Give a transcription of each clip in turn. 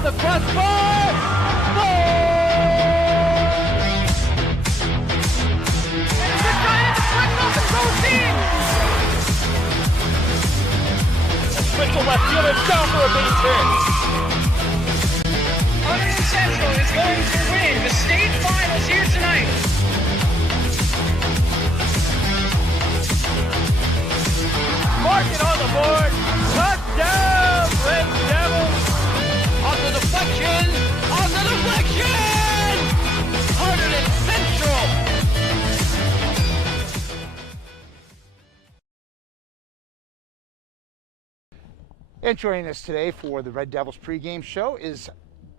off the crossbar. Twitchell left field and down for a base hit. Hunterdon Central is going to win the state finals here tonight. Mark it on the board. Touchdown, Red Devils. On the deflection. On the deflection. Hunterdon Central. And joining us today for the Red Devils pregame show is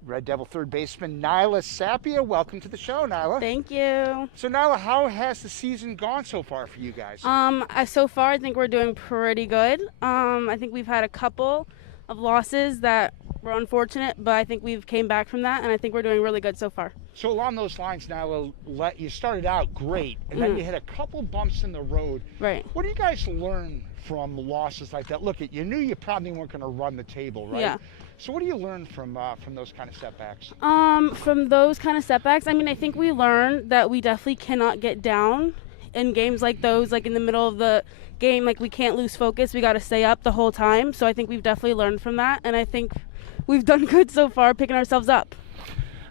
Red Devil third baseman Nyla Sapia. Welcome to the show, Nyla. Thank you. So, Nyla, how has the season gone so far for you guys? So far, I think we're doing pretty good. I think we've had a couple of losses that were unfortunate, but I think we've came back from that, and I think we're doing really good so far. So along those lines, Nyla, you started out great, and then you hit a couple bumps in the road. Right. What do you guys learn from losses like that? Look, you knew you probably weren't going to run the table, right? Yeah. So what do you learn from those kind of setbacks? From those kind of setbacks, I mean, I think we learned that we definitely cannot get down in games like those, like in the middle of the game, like we can't lose focus. We got to stay up the whole time. So I think we've definitely learned from that, and I think we've done good so far picking ourselves up.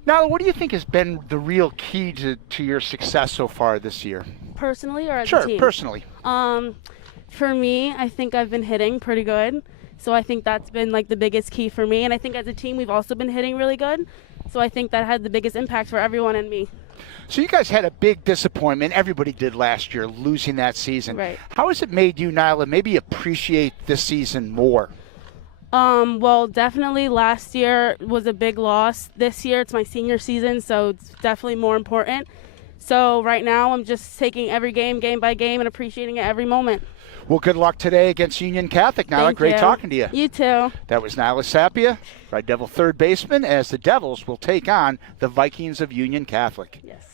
Now, what do you think has been the real key to your success so far this year? Personally or as Sure, a team? personally. For me, I think I've been hitting pretty good. So I think that's been like the biggest key for me. And I think as a team, we've also been hitting really good. So I think that had the biggest impact for everyone and me. So you guys had a big disappointment. Everybody did last year, losing that season. Right. How has it made you, Nyla, maybe appreciate this season more? Well, definitely last year was a big loss. This year, it's my senior season, so it's definitely more important. So right now, I'm just taking every game by game, and appreciating it every moment. Well, good luck today against Union Catholic, Nyla. Thank Great you. talking to you. You too. That was Nyla Sapia, Red Devil third baseman, as the Devils will take on the Vikings of Union Catholic. Yes.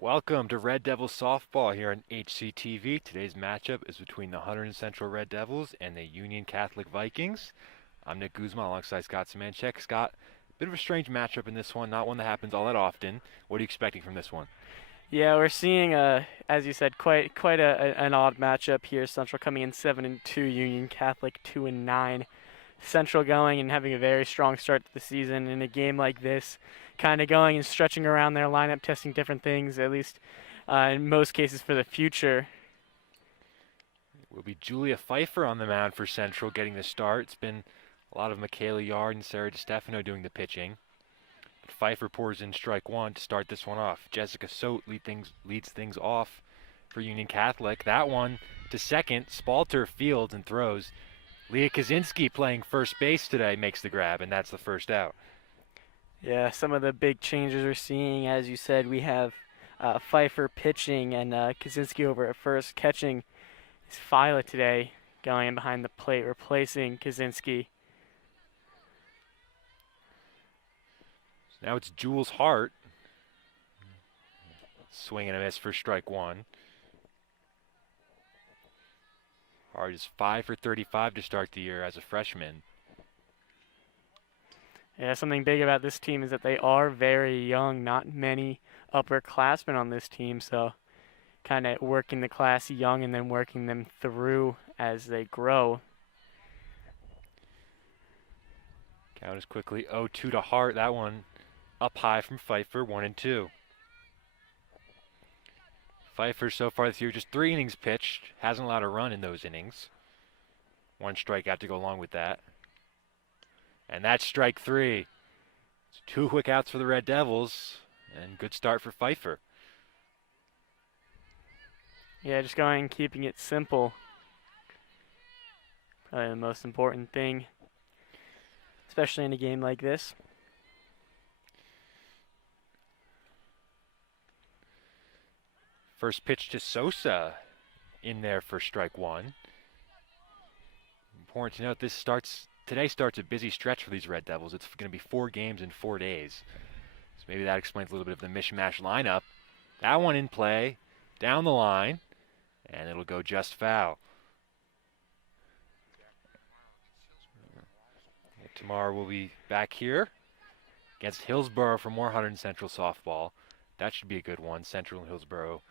Welcome to Red Devils softball here on HCTV. Today's matchup is between the Hunterdon Central Red Devils and the Union Catholic Vikings. I'm Nick Guzman alongside Scott Semanchek. Scott, a bit of a strange matchup in this one, not one that happens all that often. What are you expecting from this one? Yeah, we're seeing, as you said, quite an odd matchup here. Central coming in 7-2, Union Catholic 2-9. Central going and having a very strong start to the season in a game like this, kind of going and stretching around their lineup, testing different things, at least in most cases for the future. It will be Julia Pfeiffer on the mound for Central getting the start. It's been a lot of Michaela Yard and Sarah DiStefano doing the pitching. But Pfeiffer pours in strike one to start this one off. Jessica Sote leads things off for Union Catholic. That one to second. Spalter fields and throws. Leah Kaczynski playing first base today makes the grab, and that's the first out. Yeah, some of the big changes we're seeing, as you said, we have Pfeiffer pitching and Kaczynski over at first. Catching is Fila today, going in behind the plate, replacing Kaczynski. Now it's Jules Hart. Swing and a miss for strike one. Hart is 5 for 35 to start the year as a freshman. Yeah, something big about this team is that they are very young, not many upperclassmen on this team, so kind of working the class young and then working them through as they grow. Count is quickly 0-2 to Hart. That one up high from Pfeiffer, 1-2. Pfeiffer so far this year just 3 innings pitched, hasn't allowed a run in those innings. 1 strikeout to go along with that. And that's strike 3. It's 2 quick outs for the Red Devils, and good start for Pfeiffer. Yeah, just going, keeping it simple. Probably the most important thing, especially in a game like this. First pitch to Sosa in there for strike 1. Important to note, today starts a busy stretch for these Red Devils. It's going to be 4 games in 4 days. So maybe that explains a little bit of the mishmash lineup. That one in play, down the line, And it'll go just foul. Tomorrow we'll be back here against Hillsborough for more Hunterdon Central softball. That should be a good one. Central and Hillsborough,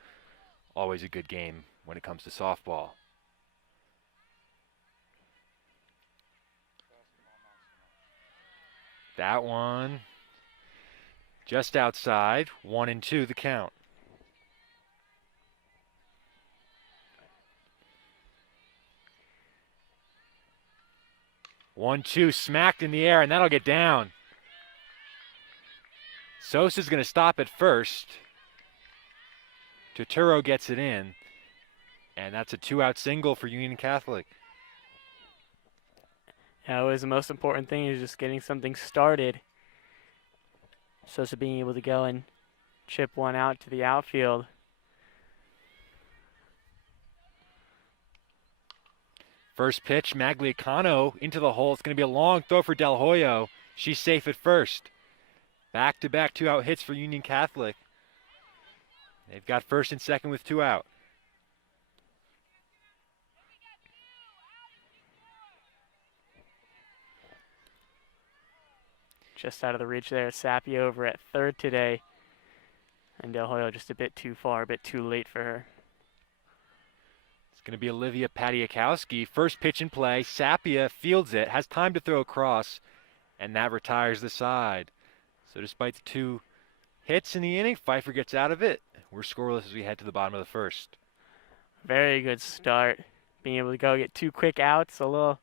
always a good game when it comes to softball. That one just outside, 1-2 the count. One, two, smacked in the air, and that'll get down. Sosa's going to stop at first. Turturro gets it in, and that's a 2-out single for Union Catholic. That was the most important thing, is just getting something started. Sosa being able to go and chip one out to the outfield. First pitch, Magliacano into the hole. It's going to be a long throw for Del Hoyo. She's safe at first. Back-to-back 2-out hits for Union Catholic. They've got first and second with 2 out. Just out of the reach there. Sappi over at third today. And Del Hoyo just a bit too far, a bit too late for her. It's going to be Olivia Padiakowski. First pitch in play. Sapia fields it, has time to throw across, and that retires the side. So despite the 2 hits in the inning, Pfeiffer gets out of it. We're scoreless as we head to the bottom of the first. Very good start. Being able to go get 2 quick outs, a little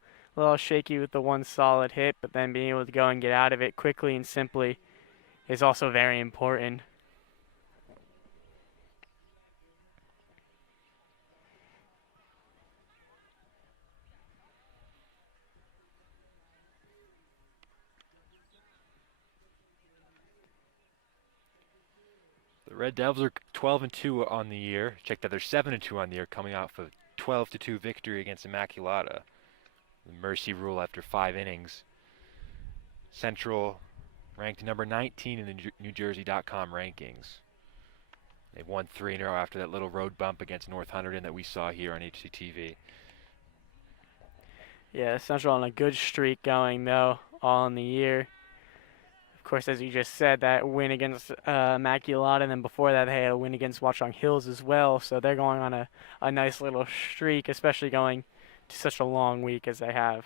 shaky with the 1 solid hit, but then being able to go and get out of it quickly and simply is also very important. The Red Devils are 12-2 on the year. Check that, they're 7-2 on the year, coming off of 12-2 victory against Immaculata. The mercy rule after 5 innings. Central ranked number 19 in the NewJersey.com rankings. They've won 3 in a row after that little road bump against North Hunterdon that we saw here on HCTV. Yeah, Central on a good streak going, though, all in the year. Of course, as you just said, that win against Immaculata, and then before that, they had a win against Watchung Hills as well. So they're going on a nice little streak, especially going to such a long week as they have.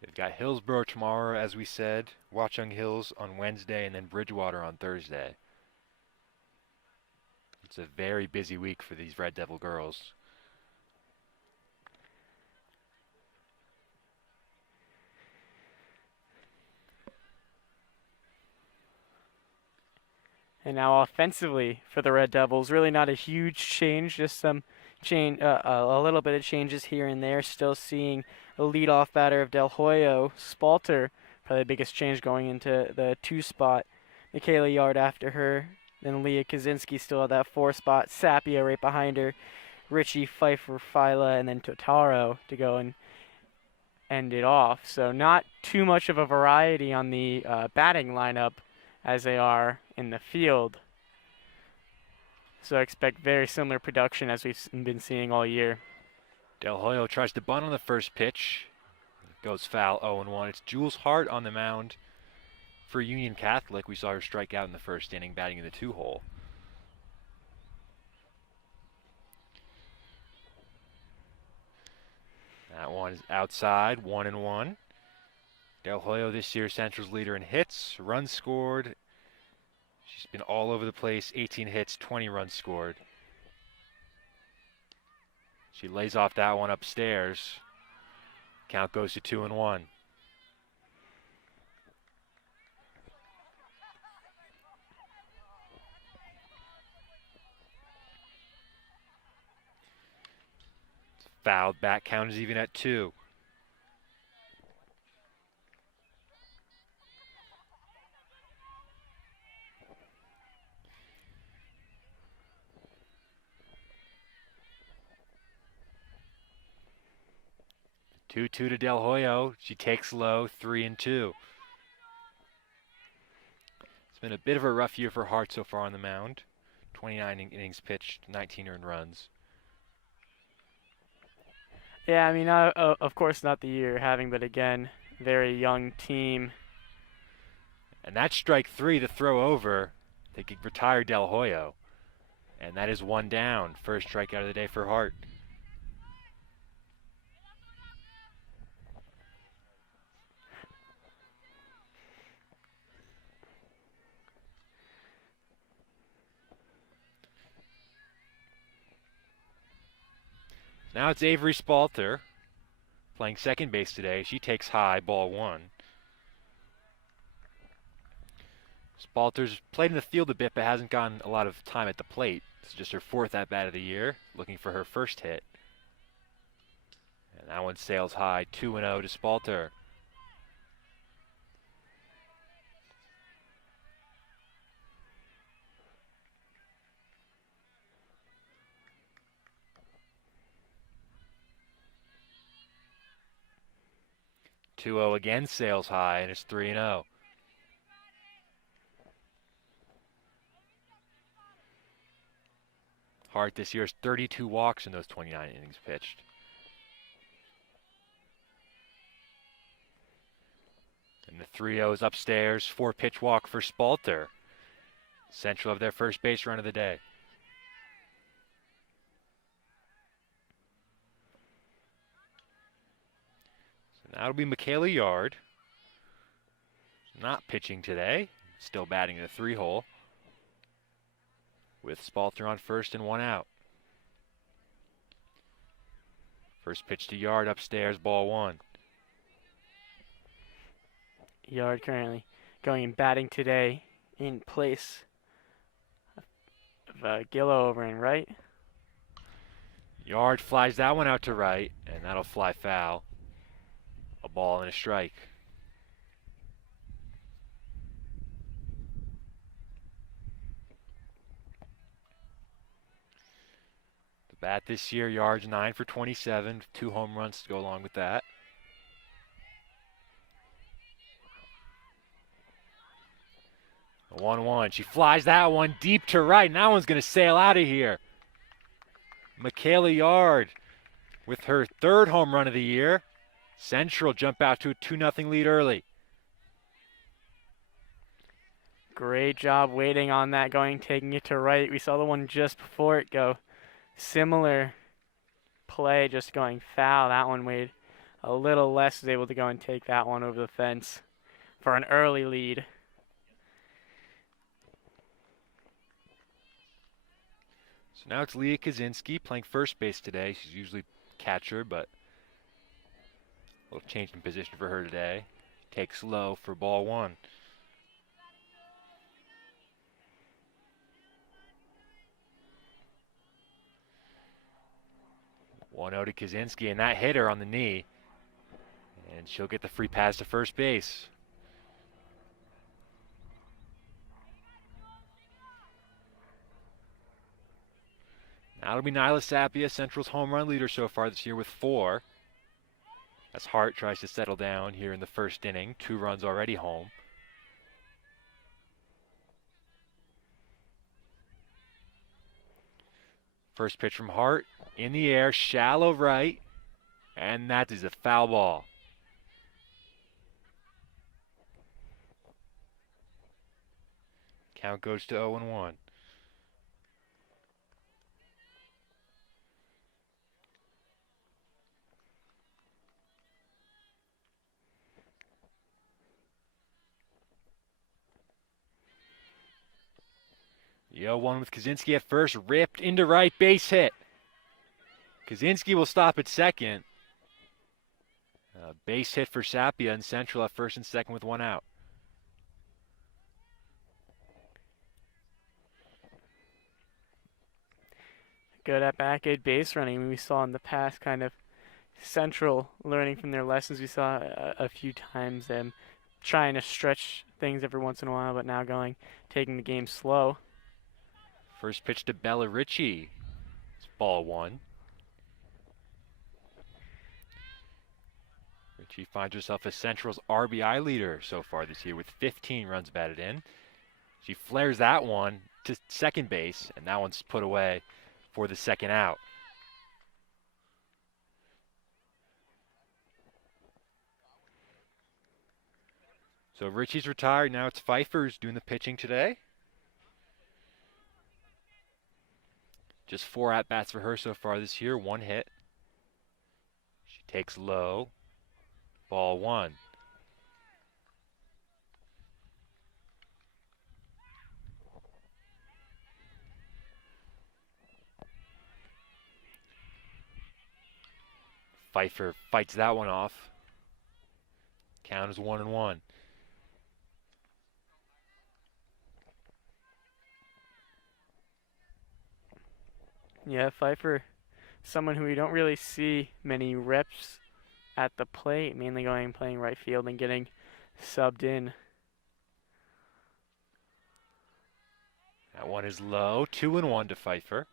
They've got Hillsborough tomorrow, as we said, Watchung Hills on Wednesday, and then Bridgewater on Thursday. It's a very busy week for these Red Devil girls. And now offensively for the Red Devils, really not a huge change, just some a little bit of changes here and there. Still seeing a leadoff batter of Del Hoyo, Spalter, probably the biggest change going into the 2 spot. Michaela Yard after her, then Leah Kaczynski still at that 4 spot, Sapia right behind her, Richie, Pfeiffer, Fila, and then Totaro to go and end it off. So not too much of a variety on the batting lineup as they are in the field. So I expect very similar production as we've been seeing all year. Del Hoyo tries to bunt on the first pitch. Goes foul, 0-1. It's Jules Hart on the mound for Union Catholic. We saw her strike out in the first inning, batting in the 2-hole. That one is outside, 1-1. Del Hoyo this year, Central's leader in hits, runs scored. She's been all over the place, 18 hits, 20 runs scored. She lays off that one upstairs. Count goes to 2-1. Fouled back, count is even at 2. Two to Del Hoyo. She takes low, 3-2. It's been a bit of a rough year for Hart so far on the mound. 29 innings pitched, 19 earned runs. Yeah, I mean, of course not the year you're having, but again, very young team. And that's strike 3 to throw over. They could retire Del Hoyo. And that is 1 down. First strikeout of the day for Hart. Now it's Avery Spalter playing second base today. She takes high, ball 1. Spalter's played in the field a bit, but hasn't gotten a lot of time at the plate. This is just her 4th at-bat of the year, looking for her first hit. And that one sails high, 2-0 to Spalter. Again sails high, and it's 3-0. Hart this year has 32 walks in those 29 innings pitched. And the 3-0 is upstairs. 4-pitch walk for Spalter. Central of their first base run of the day. So now it'll be Michaela Yard. Not pitching today. Still batting the 3-hole. With Spalter on first and 1 out. First pitch to Yard upstairs, ball 1. Yard currently going and batting today in place of Gillo over in right. Yard flies that one out to right, and that'll fly foul. A ball and a strike. The bat this year, Yard's 9 for 27, 2 home runs to go along with that. A 1-1. She flies that one deep to right, and that one's going to sail out of here. Michaela Yard with her 3rd home run of the year. Central jump out to a 2-0 lead early. Great job waiting on that, taking it to right. We saw the one just before it go. Similar play, just going foul. That one weighed a little less, was able to go and take that one over the fence for an early lead. So now it's Leah Kaczynski playing first base today. She's usually catcher, but a little change in position for her today. Takes low for ball 1. One 1-0 to Kaczynski, and that hit her on the knee. And she'll get the free pass to first base. Now it'll be Nyla Sapia, Central's home run leader so far this year with 4. As Hart tries to settle down here in the first inning. 2 runs already home. First pitch from Hart, in the air, shallow right, and that is a foul ball. Count goes to 0-1. The 0-1 with Kaczynski at first, ripped into right, base hit. Kaczynski will stop at second. Base hit for Sapia, and Central at first and second with 1 out. Good at bat, good base running. We saw in the past kind of Central learning from their lessons. We saw a few times them trying to stretch things every once in a while, but now taking the game slow. First pitch to Bella Ritchie. It's ball 1. Ritchie finds herself as Central's RBI leader so far this year with 15 runs batted in. She flares that one to second base, and that one's put away for the second out. So Richie's retired. Now it's Pfeiffer who's doing the pitching today. Just 4 at-bats for her so far this year, 1 hit. She takes low. Ball 1. Pfeiffer fights that one off. Count is 1-1. Yeah, Pfeiffer, someone who we don't really see many reps at the plate, mainly going and playing right field and getting subbed in. That one is low. 2-1 to Pfeiffer.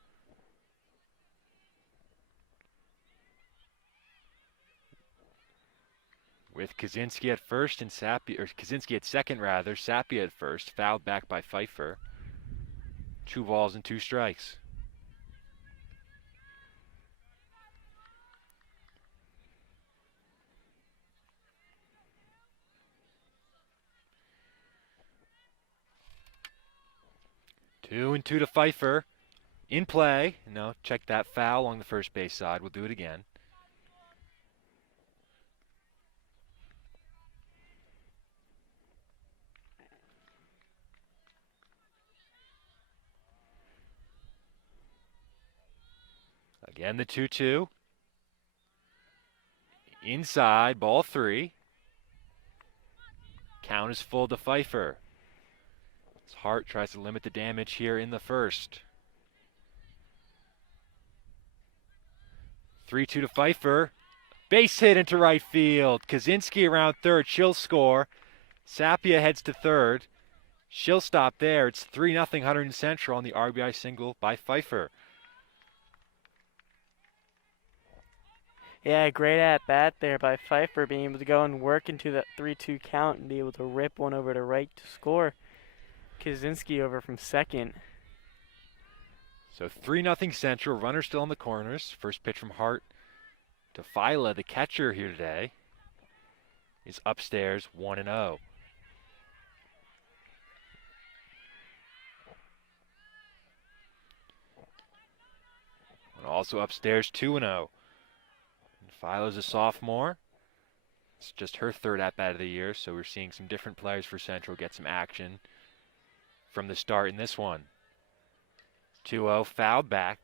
With Kaczynski at first and Sapia, or Kaczynski at second rather, Sapia at first, fouled back by Pfeiffer. 2 balls and 2 strikes. Two and 2 to Pfeiffer. In play. No, check that foul along the first base side. We'll do it again. Again, the 2-2. Inside, ball 3. Count is full to Pfeiffer. Hart tries to limit the damage here in the first. 3-2 to Pfeiffer. Base hit into right field. Kaczynski around third. She'll score. Sapia heads to third. She'll stop there. It's 3-0 Hunterdon Central on the RBI single by Pfeiffer. Yeah, great at bat there by Pfeiffer, being able to go and work into that 3-2 count and be able to rip one over to right to score. Kaczynski over from second. So 3-0 Central. Runner still on the corners. First pitch from Hart to Fila, the catcher here today, is upstairs 1-0. And also upstairs 2-0. Fila's a sophomore. It's just her third at-bat of the year, so we're seeing some different players for Central get some action from the start in this one. 2-0, fouled back.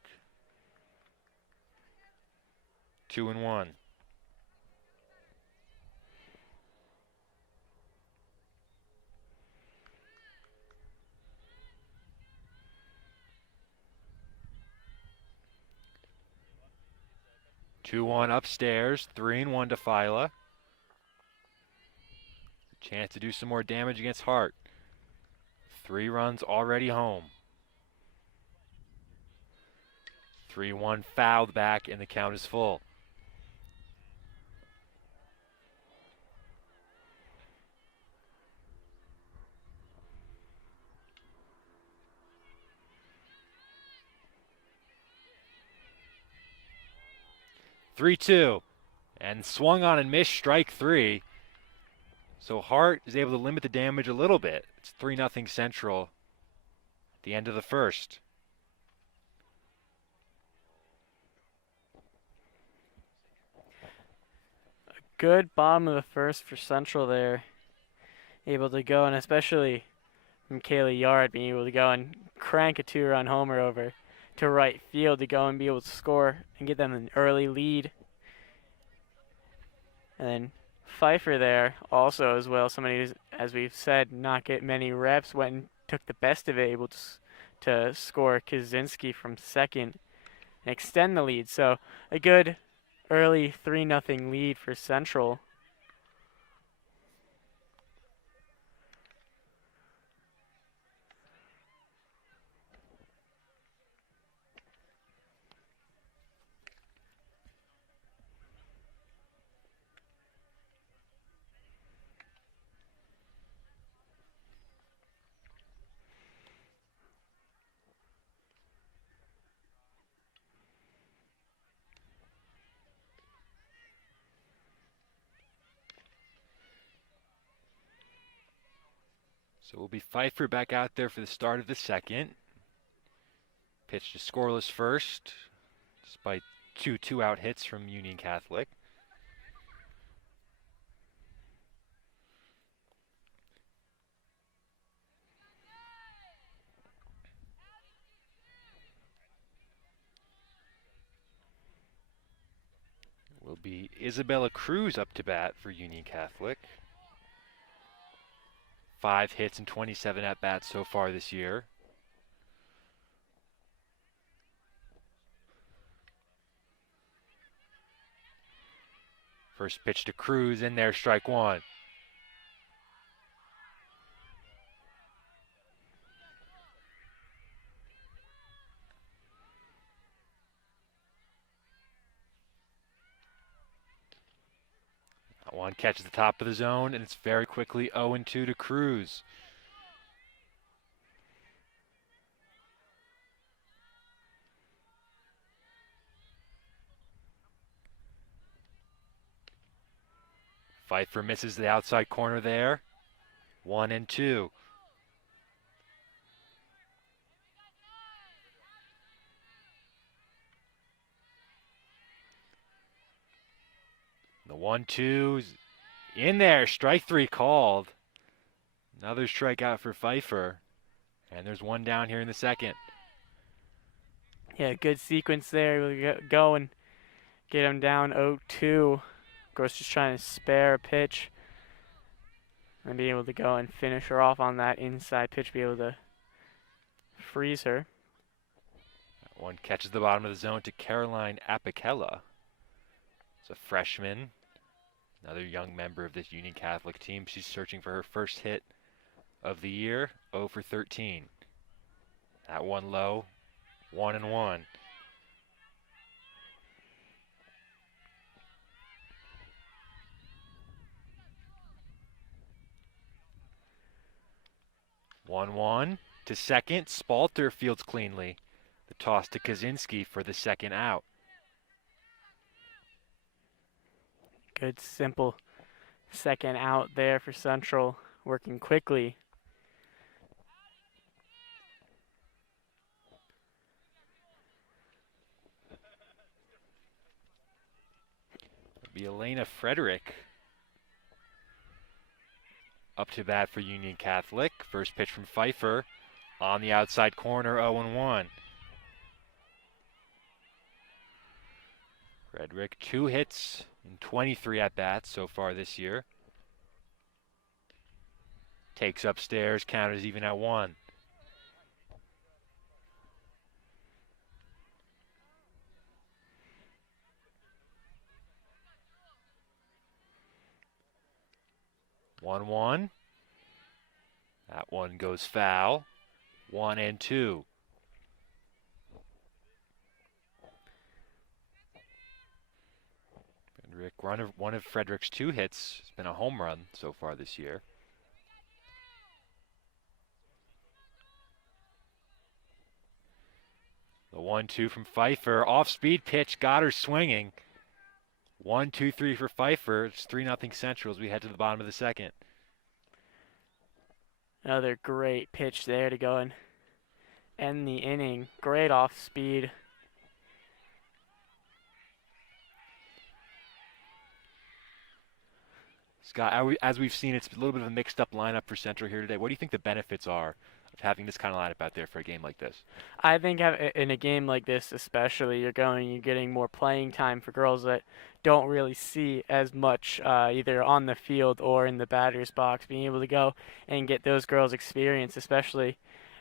2-1. Two one upstairs, 3-1 to Fila. Chance to do some more damage against Hart. 3 runs already home. 3-1 fouled back and the count is full. Three-two, and swung on and missed, strike 3. So Hart is able to limit the damage a little bit. It's 3-0 Central at the end of the first. A good bottom of the first for Central there. Able to go, and especially from Kaylee Yard being able to go and crank a 2-run homer over to right field to go and be able to score and get them an early lead. And then Pfeiffer there also as well, somebody who's, as we've said, not get many reps, went and took the best of it, able to score Kaczynski from second and extend the lead. So a good early 3-0 lead for Central. So it will be Pfeiffer back out there for the start of the second. Pitch to scoreless first, despite two two-out hits from Union Catholic. Will be Isabella Cruz up to bat for Union Catholic. 5 hits and 27 at-bats so far this year. First pitch to Cruz, in there, strike one. That one catches the top of the zone, and it's very quickly 0-2 to Cruz. Pfeiffer misses the outside corner there. 1-2. The 1-2's in there. Strike 3 called. Another strikeout for Pfeiffer. And there's one down here in the second. Yeah, good sequence there. We'll go and get him down 0-2. Of course, just trying to spare a pitch and be able to go and finish her off on that inside pitch, be able to freeze her. That one catches the bottom of the zone to Caroline Apicella. It's a freshman, another young member of this Union Catholic team. She's searching for her first hit of the year, 0 for 13. That one low, 1-1. One to second. Spalter fields cleanly. The toss to Kaczynski for the second out. Good, simple second out there for Central, working quickly. It'll be Elena Frederick up to bat for Union Catholic. First pitch from Pfeiffer on the outside corner, 0-1. Frederick, 2 hits and 23 at-bats so far this year. Takes upstairs, count is even at 1. One. That one goes foul. 1-2. Frederick, one of Frederick's 2 hits has been a home run so far this year. The 1-2 from Pfeiffer. Off-speed pitch, got her swinging. 1-2-3 for Pfeiffer. It's 3-0 Central as we head to the bottom of the second. Another great pitch there to go and end the inning. Great off-speed. Scott, as we've seen, it's a little bit of a mixed-up lineup for Central here today. What do you think the benefits are of having this kind of lineup out there for a game like this? I think in a game like this especially, you're getting more playing time for girls that don't really see as much either on the field or in the batter's box. Being able to go and get those girls experience, especially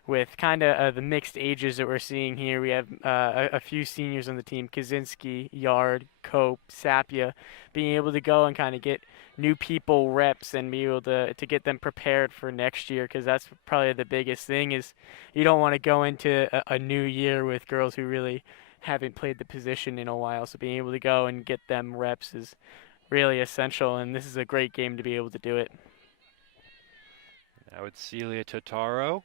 with kind of the mixed ages that we're seeing here. We have a few seniors on the team, Kaczynski, Yard, Cope, Sapia, being able to go and kind of get new people reps and be able to get them prepared for next year, because that's probably the biggest thing is you don't want to go into a new year with girls who really haven't played the position in a while. So being able to go and get them reps is really essential, and this is a great game to be able to do it. Now it's Celia Totaro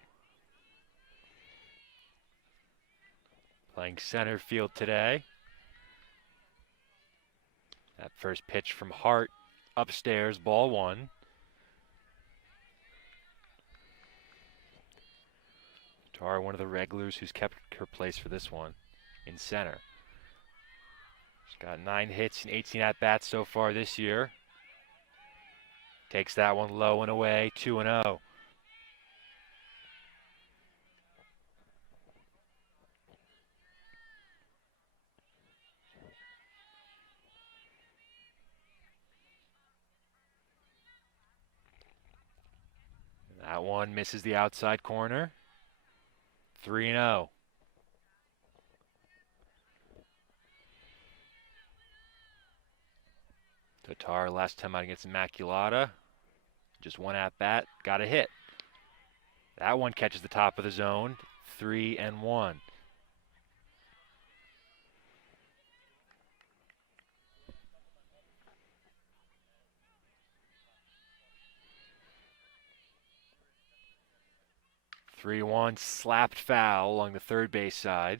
playing center field today. That first pitch from Hart upstairs, ball 1. Tara, one of the regulars who's kept her place for this one in center. She's got 9 hits and 18 at-bats so far this year. Takes that one low and away, 2-0. That one misses the outside corner. 3-0. Tatar last time out against Immaculata. Just one at bat, got a hit. That one catches the top of the zone. 3-1. Slapped foul along the third base side.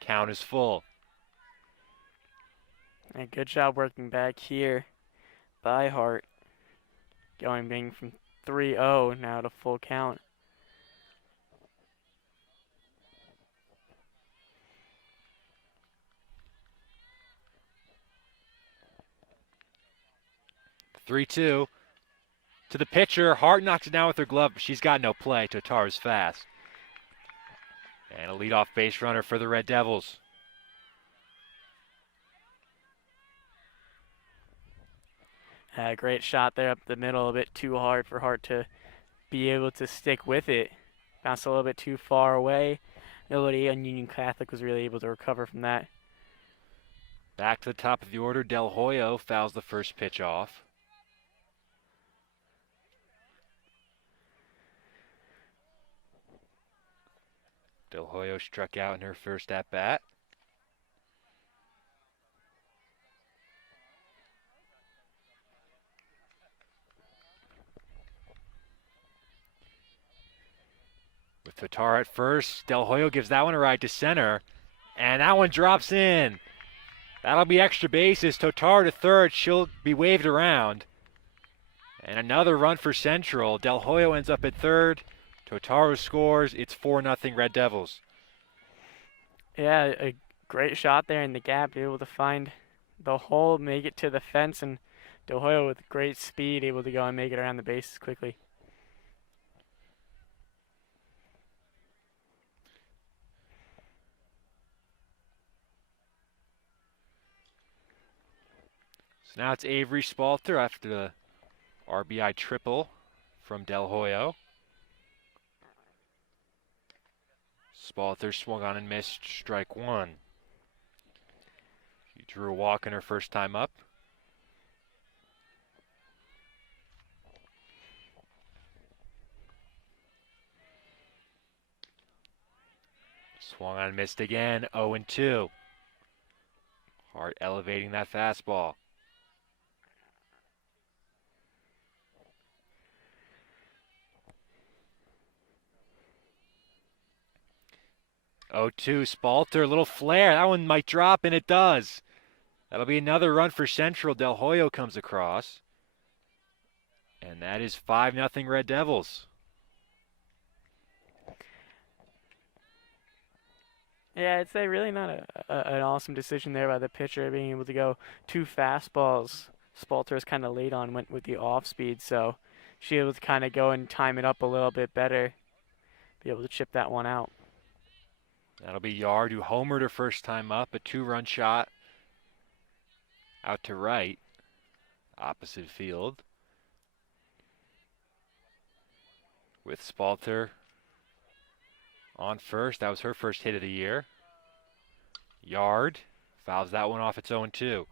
Count is full. And good job working back here by Hart. Being from 3-0 now to full count. Three-two to the pitcher. Hart knocks it down with her glove, but she's got no play. Totar's fast. And a leadoff base runner for the Red Devils. Great shot there up the middle, a bit too hard for Hart to be able to stick with it. Bounced a little bit too far away. Nobody on Union Catholic was really able to recover from that. Back to the top of the order, Del Hoyo fouls the first pitch off. Del Hoyo struck out in her first at-bat. With Tatar at first, Del Hoyo gives that one a ride to center, and that one drops in. That'll be extra bases. Tatar to third, she'll be waved around. And another run for Central. Del Hoyo ends up at third. Totaro scores. It's 4-0 Red Devils. Yeah, a great shot there in the gap, able to find the hole, make it to the fence, and Del Hoyo with great speed able to go and make it around the bases quickly. So now it's Avery Spalter after the RBI triple from Del Hoyo. Spalter swung on and missed, strike one. She drew a walk in her first time up. Swung on and missed again, 0-2. Hart elevating that fastball. Oh, 2, Spalter, little flare. That one might drop, and it does. That'll be another run for Central. Del Hoyo comes across. And that is 5-0 Red Devils. Yeah, I'd say really not an awesome decision there by the pitcher, being able to go 2 fastballs. Spalter is kind of late on, went with the off speed, so she able to kind of go and time it up a little bit better, be able to chip that one out. That'll be Yard, who homered her first time up, a 2-run shot out to right, opposite field. With Spalter on first, that was her first hit of the year. Yard fouls that one off, it's 0-2.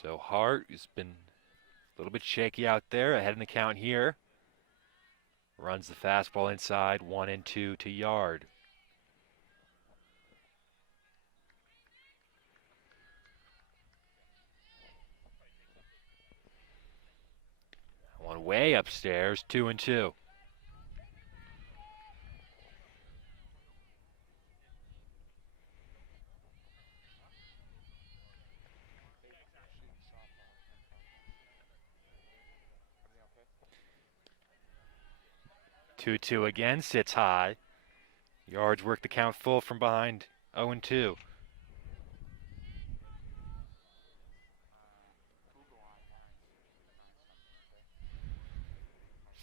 So Hart has been a little bit shaky out there, ahead in the count here. Runs the fastball inside, 1-2 to Yard. One way upstairs, 2-2. 2-2 again, sits high. Yards work the count full from behind 0-2.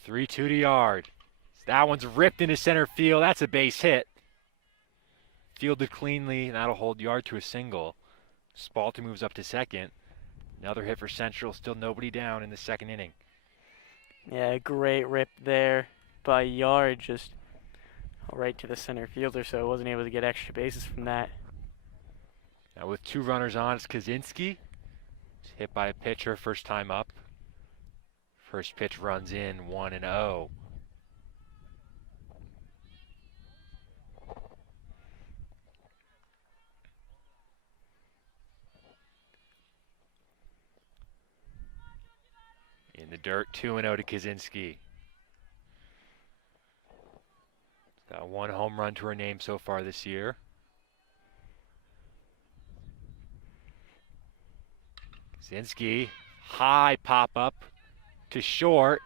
Three-two to Yard. That one's ripped into center field. That's a base hit. Fielded cleanly, and that'll hold Yard to a single. Spalter moves up to second. Another hit for Central. Still nobody down in the second inning. Yeah, great rip there by Yard, just right to the center fielder, so he wasn't able to get extra bases from that. Now with 2 runners on, it's Kaczynski. He's hit by a pitcher, first time up. First pitch runs in, 1-0. In the dirt, 2-0 to Kaczynski. Got 1 home run to her name so far this year. Kaczynski, high pop up to short,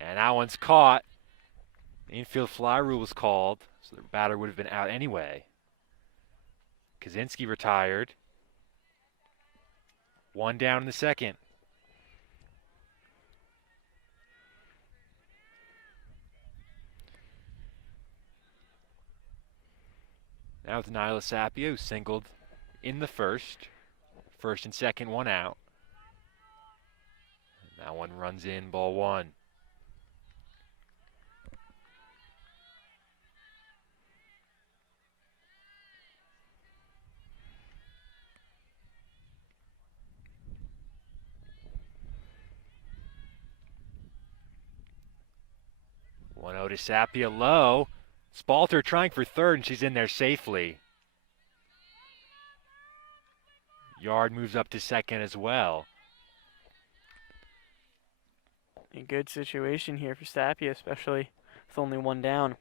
and that one's caught. The infield fly rule was called, so the batter would have been out anyway. Kaczynski retired. 1 down in the second. Now it's Nyla Sapia, who singled in the first. First and second, 1 out. And that one runs in, ball 1. One 0 to Sapia, low. Spalter trying for third, and she's in there safely. Yard moves up to second as well. A good situation here for Sapia, especially with only 1 down.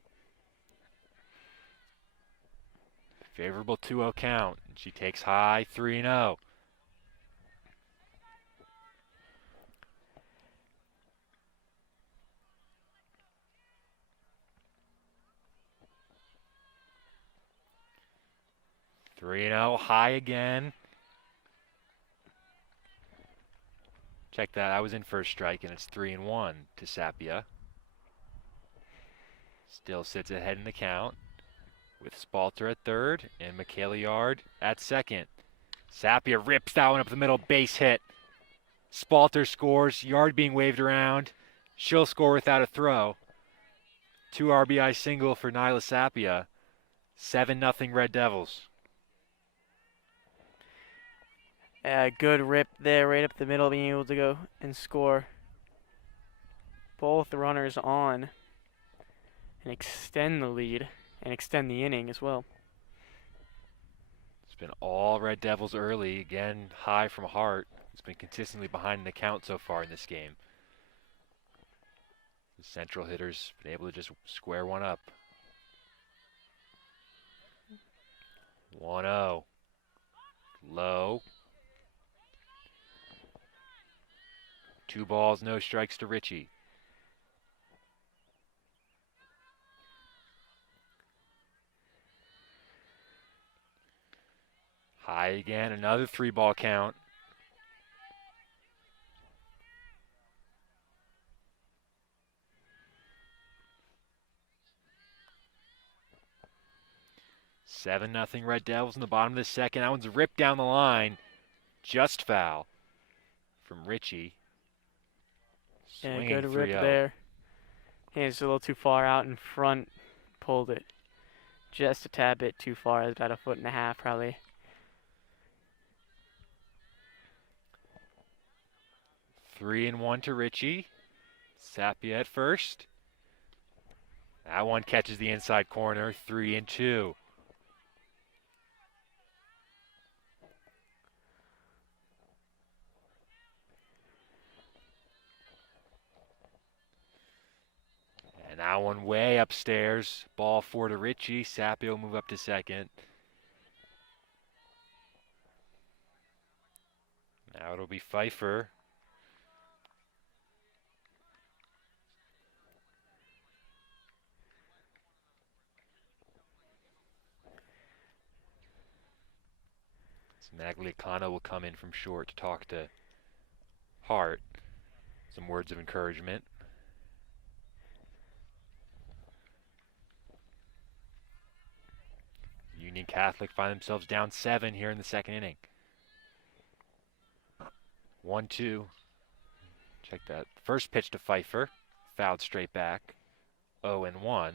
Favorable 2-0 count. She takes high, 3-0. High again. Check that. I was in first strike, and it's 3-1 to Sapia. Still sits ahead in the count with Spalter at third and Michaela Yard at second. Sapia rips that one up the middle, base hit. Spalter scores, Yard being waved around. She'll score without a throw. 2 RBI single for Nyla Sapia. 7-0 Red Devils. Good rip there, right up the middle, being able to go and score. Both runners on and extend the lead and extend the inning as well. It's been all Red Devils early. Again, high from Hart. It's been consistently behind the count so far in this game. The Central hitters been able to just square one up. 1-0. Low. 2 balls, no strikes to Ritchie. High again, another 3-ball count. Seven nothing Red Devils in the bottom of the second. That one's ripped down the line. Just foul from Ritchie. Yeah, Swinging good rip 3-0. there. He's a little too far out in front. Pulled it just a tad bit too far. It's about 1.5 feet probably. 3-1 to Ritchie. Sapia at first. That one catches the inside corner. 3-2. And that one way upstairs. Ball 4 to Ritchie. Sapia will move up to second. Now it'll be Pfeiffer. Magliacano will come in from short to talk to Hart. Some words of encouragement. Union Catholic find themselves down 7 here in the second inning. 1-2. Check that. First pitch to Pfeiffer. Fouled straight back. 0-1.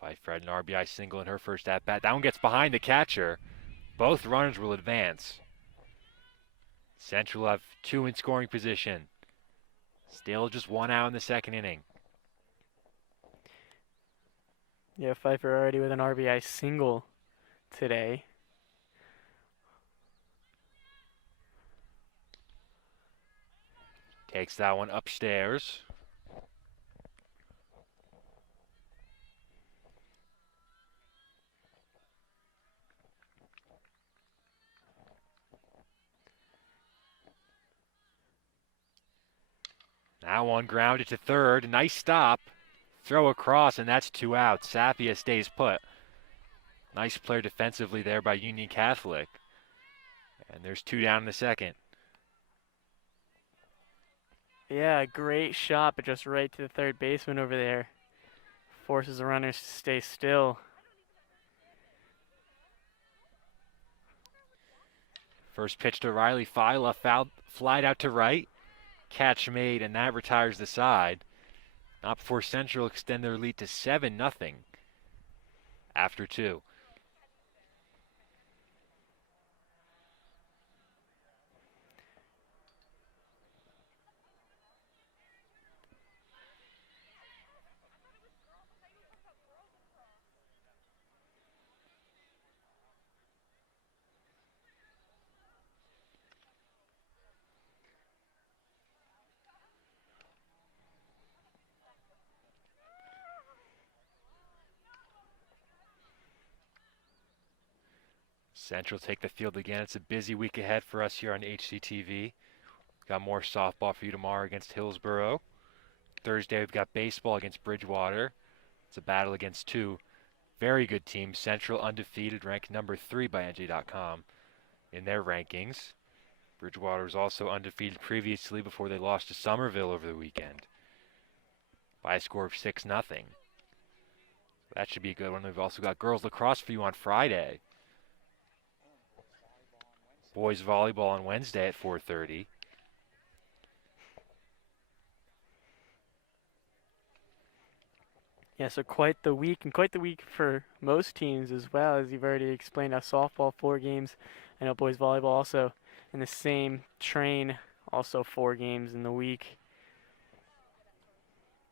Pfeiffer had an RBI single in her first at-bat. That one gets behind the catcher. Both runners will advance. Central will have 2 in scoring position. Still just 1 out in the second inning. Yeah, Pfeiffer already with an RBI single today. Takes that one upstairs. Now one grounded to third. Nice stop. Throw across, and that's 2 outs. Sapia stays put. Nice play defensively there by Union Catholic. And there's 2 down in the second. Yeah, great shot, but just right to the third baseman over there. Forces the runners to stay still. First pitch to Riley Fila, flied out to right. Catch made, and that retires the side. Not before Central extend their lead to 7-0 after 2. Central take the field again. It's a busy week ahead for us here on HCTV. Got more softball for you tomorrow against Hillsborough. Thursday we've got baseball against Bridgewater. It's a battle against 2 very good teams. Central undefeated, ranked number 3 by NJ.com in their rankings. Bridgewater was also undefeated previously before they lost to Somerville over the weekend by a score of 6-0. That should be a good one. We've also got girls lacrosse for you on Friday. Boys volleyball on Wednesday at 4:30. Yeah, so quite the week, and quite the week for most teams as well, as you've already explained. How softball 4 games, I know boys volleyball also in the same train, also 4 games in the week.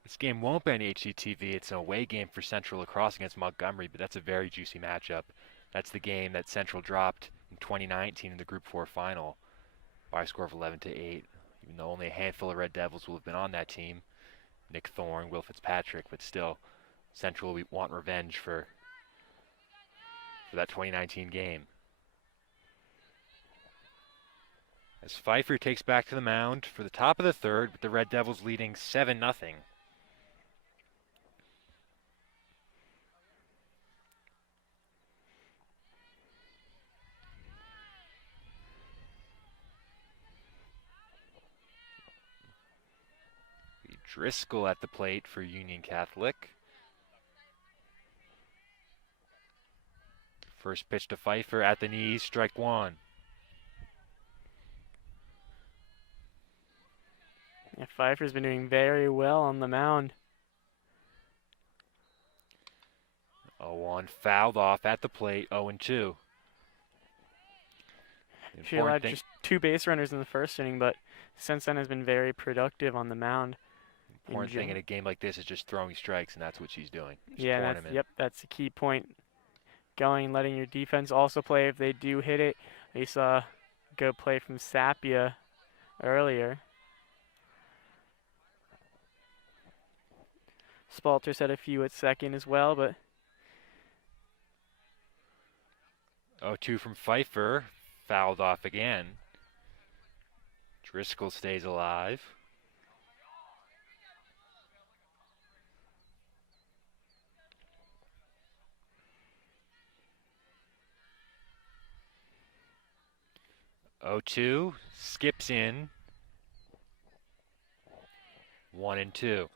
This game won't be on HCTV. It's an away game for Central Lacrosse against Montgomery, but that's a very juicy matchup. That's the game that Central dropped in 2019 in the Group 4 final by a score of 11-8, even though only a handful of Red Devils will have been on that team. Nick Thorne, Will Fitzpatrick, but still, Central will want revenge for that 2019 game. As Pfeiffer takes back to the mound for the top of the third, with the Red Devils leading 7-0. Driscoll at the plate for Union Catholic. First pitch to Pfeiffer at the knees, strike 1. Yeah, Pfeiffer's been doing very well on the mound. 0-1 fouled off at the plate, 0-2. She allowed just 2 base runners in the first inning, but since then has been very productive on the mound. Important thing in a game like this is just throwing strikes, and that's what she's doing. Yeah, that's a key point. Going, letting your defense also play if they do hit it. You saw a good play from Sapia earlier. Spalter's had a few at second as well, but 0-2 from Pfeiffer, fouled off again. Driscoll stays alive. 0-2, skips in. 1-2.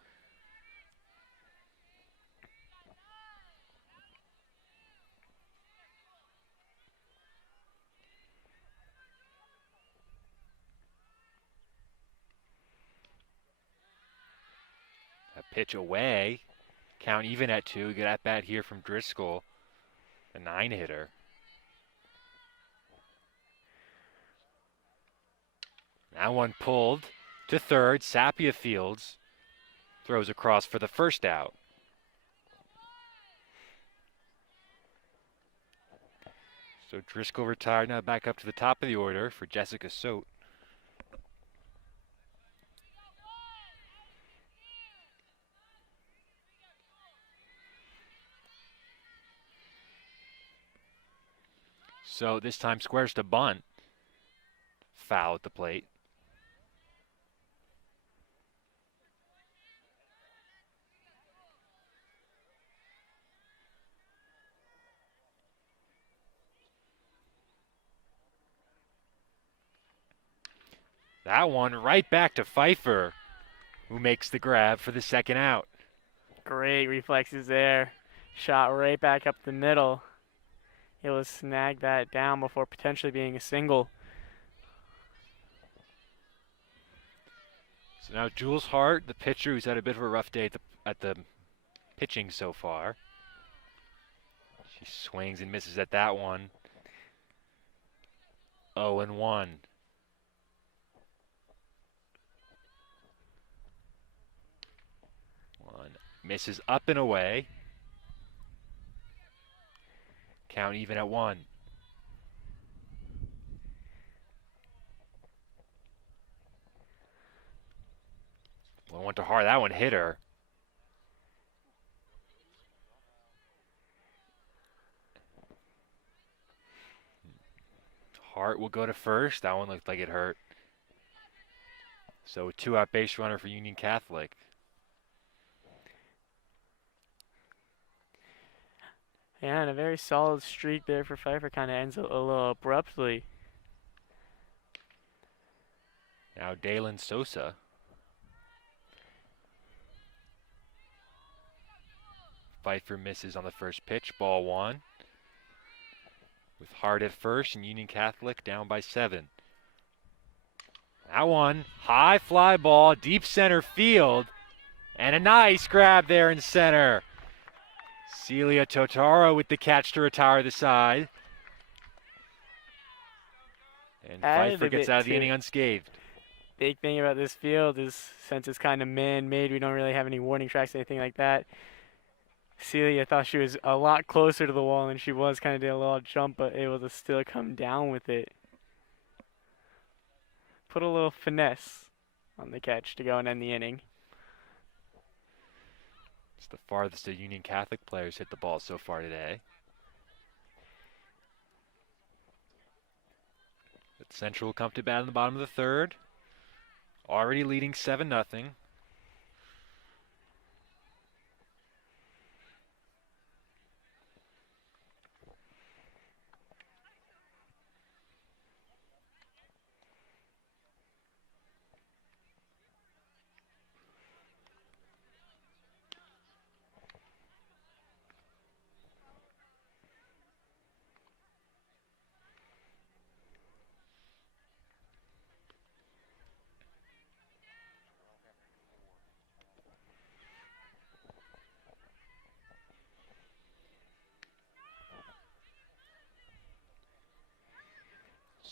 A pitch away. Count even at 2. Good at bat here from Driscoll, the 9-hitter. Now one pulled to third. Sapia fields. Throws across for the first out. So Driscoll retired, now back up to the top of the order for Jessica Sote. So this time squares to bunt. Foul at the plate. That one right back to Pfeiffer, who makes the grab for the second out. Great reflexes there. Shot right back up the middle. Able to snag that down before potentially being a single. So now Jules Hart, the pitcher who's had a bit of a rough day at the pitching so far. She swings and misses at that one. 0-1. Misses up and away. Count even at 1. One went to Hart. That one hit her. Hart will go to first. That one looked like it hurt. So a 2-out base runner for Union Catholic. Yeah, and a very solid streak there for Pfeiffer. Kind of ends a little abruptly. Now Dalen Sosa. Pfeiffer misses on the first pitch, ball 1. With Hart at first and Union Catholic down by 7. That one, high fly ball, deep center field, and a nice grab there in center. Celia Totaro with the catch to retire the side. And Pfeiffer gets out of the inning unscathed. Big thing about this field is since it's kind of man-made, we don't really have any warning tracks, anything like that. Celia thought she was a lot closer to the wall than she was, kind of did a little jump, but able to still come down with it. Put a little finesse on the catch to go and end the inning. It's the farthest the Union Catholic players hit the ball so far today. But Central will come to bat in the bottom of the third. Already leading 7-0.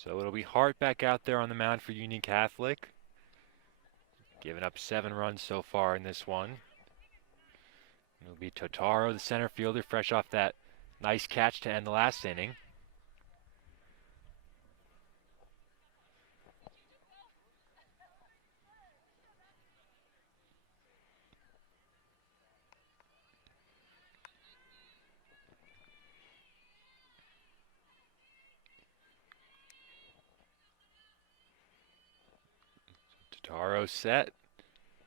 So it'll be Hart back out there on the mound for Union Catholic. Giving up 7 runs so far in this one. It'll be Totaro, the center fielder, fresh off that nice catch to end the last inning. Totaro set.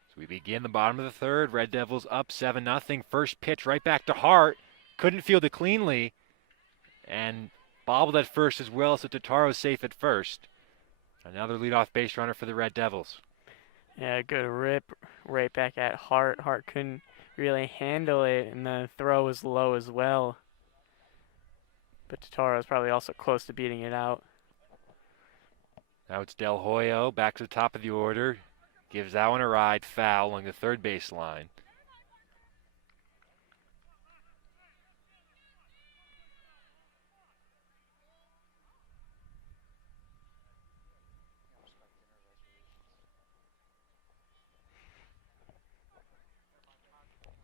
So we begin the bottom of the third. Red Devils up 7-0. First pitch right back to Hart. Couldn't field it cleanly. And bobbled at first as well, so Totaro's safe at first. Another leadoff base runner for the Red Devils. Yeah, good rip right back at Hart. Hart couldn't really handle it, and the throw was low as well. But Totaro is probably also close to beating it out. Now it's Del Hoyo back to the top of the order. Gives that one a ride, foul along the third base line.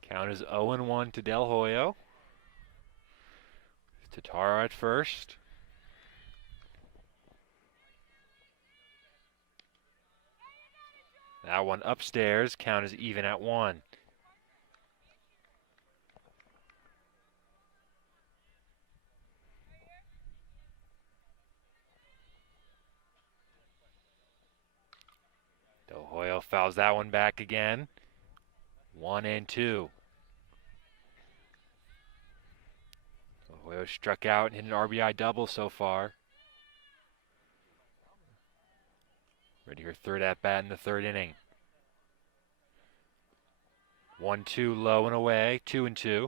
Count is 0-1 to Del Hoyo. Totaro at first. That one upstairs. Count is even at 1. Del Hoyo fouls that one back again. 1-2. Del Hoyo struck out and hit an RBI double so far. Ready for third at bat in the third inning. 1-2 low and away. 2-2.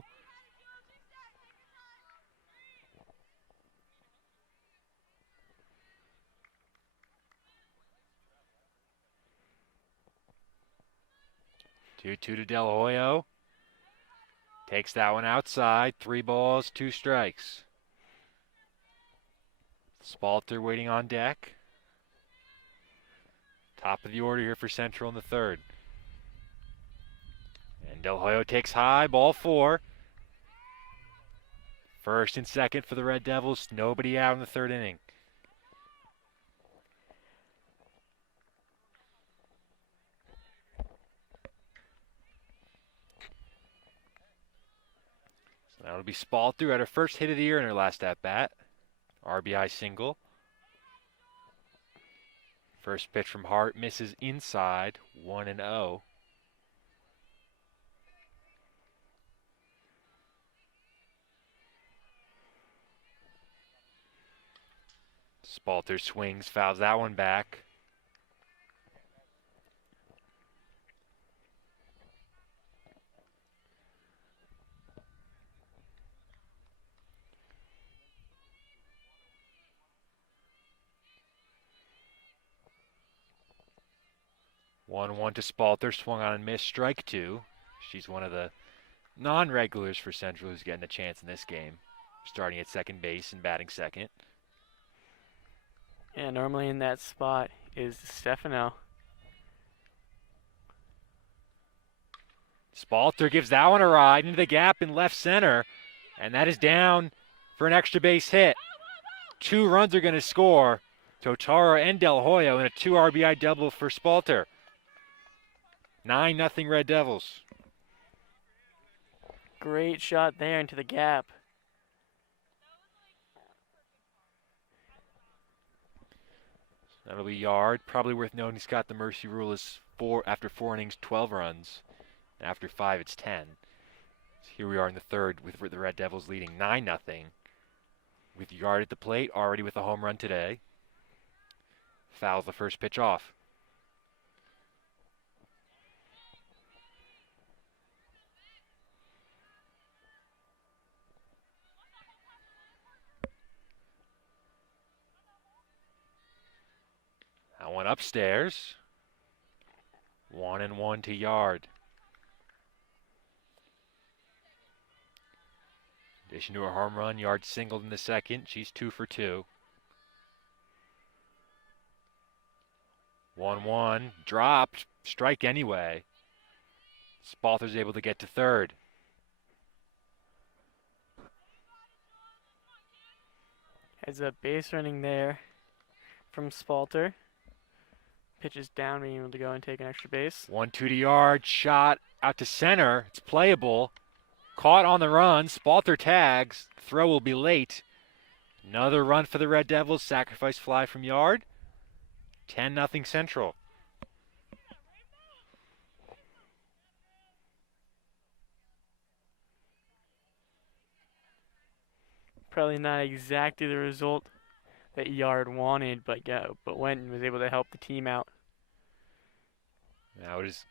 Two to Del Hoyo. Takes that one outside. 3 balls, 2 strikes. Spalter waiting on deck. Top of the order here for Central in the third. And Del Hoyo takes high, ball 4. First and second for the Red Devils. Nobody out in the third inning. So that'll be Spalter at her first hit of the year in her last at-bat. RBI single. First pitch from Hart misses inside, 1-0. Spalter swings, fouls that one back. One to Spalter, swung on and missed, strike 2. She's one of the non-regulars for Central who's getting a chance in this game, starting at second base and batting second. Yeah, normally in that spot is Stefano. Spalter gives that one a ride into the gap in left center, and that is down for an extra base hit. 2 runs are going to score. Totaro and Del Hoyo in a 2 RBI double for Spalter. 9-0 Red Devils. Great shot there into the gap. That'll be Yard. Probably worth noting he's got the mercy rule is after 4 innings, 12 runs. After 5, it's 10. So here we are in the third with the Red Devils leading 9-0. With Yard at the plate, already with a home run today. Fouls the first pitch off. That one upstairs. 1-1 to Yard. In addition to a home run, Yard singled in the second. She's 2 for 2. 1-1, dropped, strike anyway. Spalter's able to get to third. Has a base running there from Spalter. Pitches down, being able to go and take an extra base. 1-2 to Yard, shot out to center. It's playable. Caught on the run. Spalter tags. Throw will be late. Another run for the Red Devils. Sacrifice fly from Yard. 10-0 Central. Probably not exactly the result that Yard wanted, but went and was able to help the team out. Now it is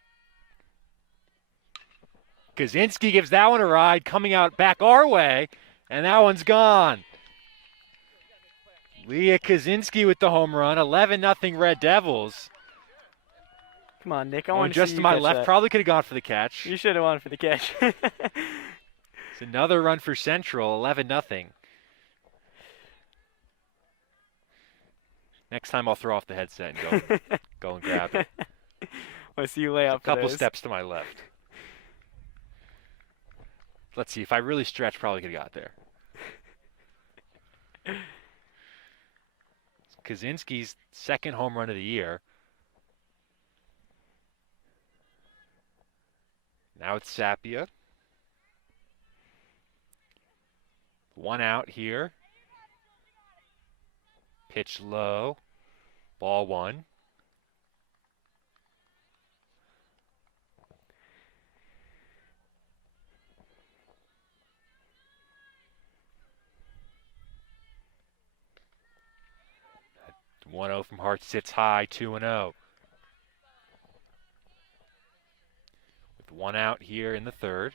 Kaczynski gives that one a ride, coming out back our way, and that one's gone. Leah Kaczynski with the home run, 11-0 Red Devils. Come on, Nick. I Oh, want to just see to you my catch left, that. probably could have gone for the catch. You should have won for the catch. It's another run for Central, 11-0. Next time I'll throw off the headset and go and grab it. I'll see you lay It's out a couple for those. steps to my left. Let's see, if I really stretch, probably could have got there. Kaczynski's second home run of the year. Now it's Sapia. One out here. Pitch low. Ball one. That 1-0 from Hart sits high, 2-0. With one out here in the third.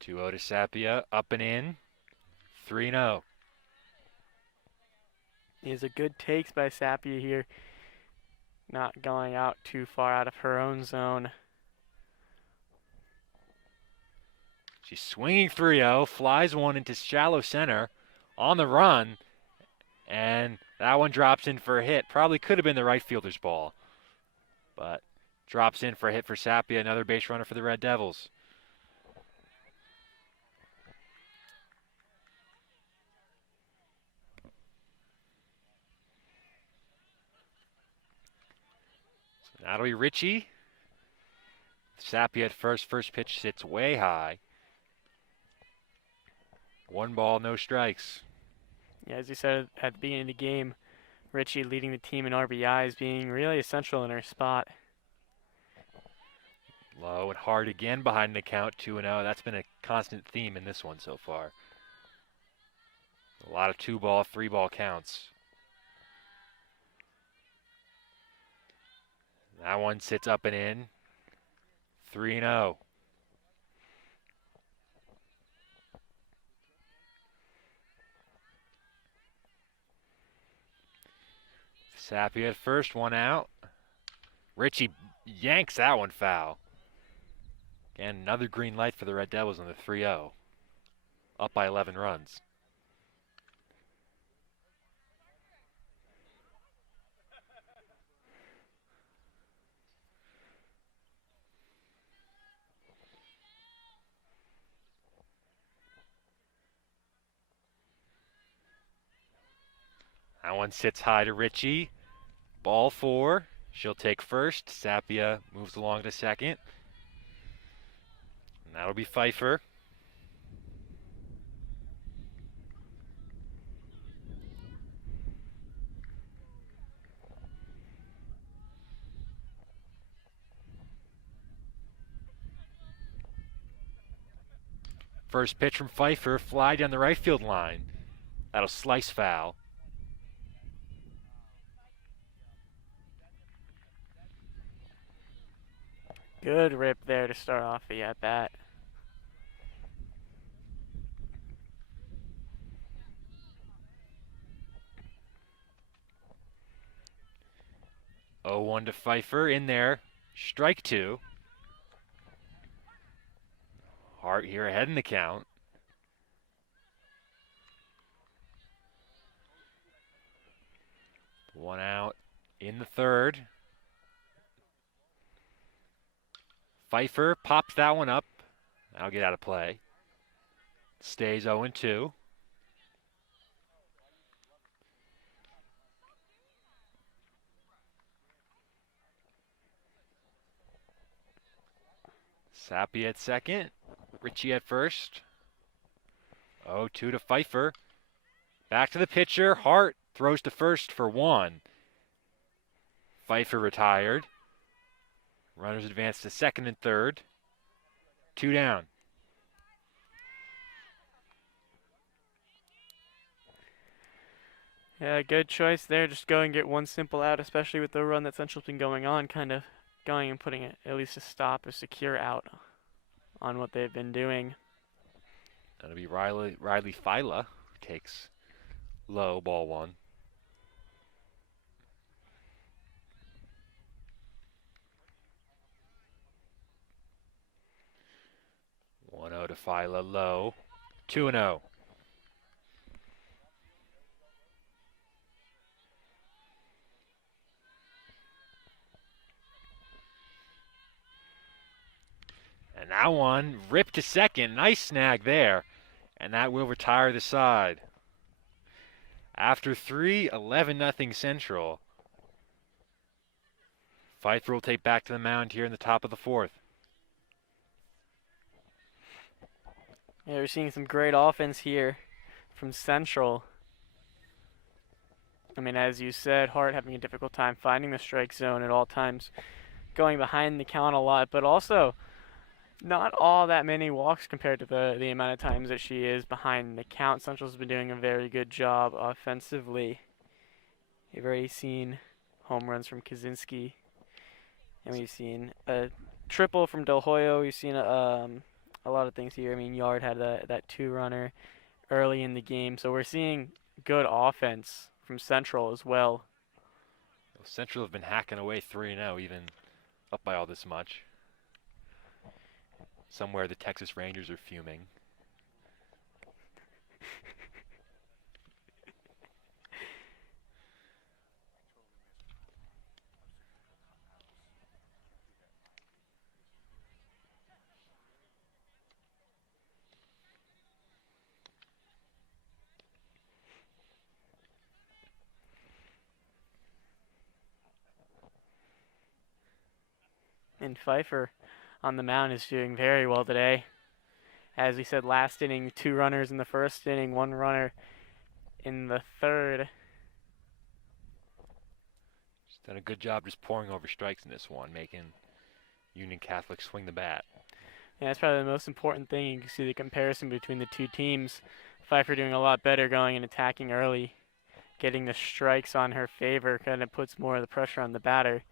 Two 2-0 to Sapia, up and in, 3-0. These are good takes by Sapia here. Not going out too far out of her own zone. She's swinging 3-0, flies one into shallow center on the run, and that one drops in for a hit. Probably could have been the right fielder's ball, but drops in for a hit for Sapia, another base runner for the Red Devils. So that'll be Ritchie. Sapia at first pitch sits way high. 1 ball, no strikes. Yeah, as you said at the beginning of the game, Ritchie leading the team in RBIs, being really essential in her spot. Low and hard again behind the count, 2-0. That's been a constant theme in this one so far. A lot of 2-ball, 3-ball counts. That one sits up and in. 3-0. Sapia at first, 1 out. Ritchie yanks that one foul. Again, another green light for the Red Devils on the 3-0. Up by 11 runs. That one sits high to Ritchie. Ball 4. She'll take first. Sapia moves along to second. And that'll be Pfeiffer. First pitch from Pfeiffer, fly down the right field line. That'll slice foul. Good rip there to start off the at-bat. Oh, 1 to Pfeiffer in there. Strike 2. Hart here ahead in the count. One out in the third. Pfeiffer pops that one up. That'll get out of play. Stays 0-2. Sapia at second. Ritchie at first. 0-2 to Pfeiffer. Back to the pitcher. Hart throws to first for 1. Pfeiffer retired. Runners advance to second and third. 2 down. Yeah, good choice there. Just go and get one simple out, especially with the run that Central's been going on, kind of going and putting it, at least a stop, a secure out on what they've been doing. That'll be Riley Fila, who takes low, ball one. One 0 to Fila, low. 2-0. And that one ripped to second. Nice snag there. And that will retire the side. After 3, 11-0 Central. Pfeiffer will take back to the mound here in the top of the 4th. Yeah, we're seeing some great offense here from Central. I mean, as you said, Hart having a difficult time finding the strike zone at all times, going behind the count a lot, but also not all that many walks compared to the amount of times that she is behind the count. Central's been doing a very good job offensively. You've already seen home runs from Kaczynski, and we've seen a triple from Del Hoyo. We've seen a lot of things here. I mean, Yard had that 2-runner early in the game, so we're seeing good offense from Central as well. Central have been hacking away 3-0, even up by all this much. Somewhere the Texas Rangers are fuming. And Pfeiffer on the mound is doing very well today. As we said last inning, 2 runners in the first inning, 1 runner in the third. She's done a good job just pouring over strikes in this one, making Union Catholic swing the bat. Yeah, that's probably the most important thing. You can see the comparison between the two teams. Pfeiffer doing a lot better going and attacking early, getting the strikes on her favor, kind of puts more of the pressure on the batter,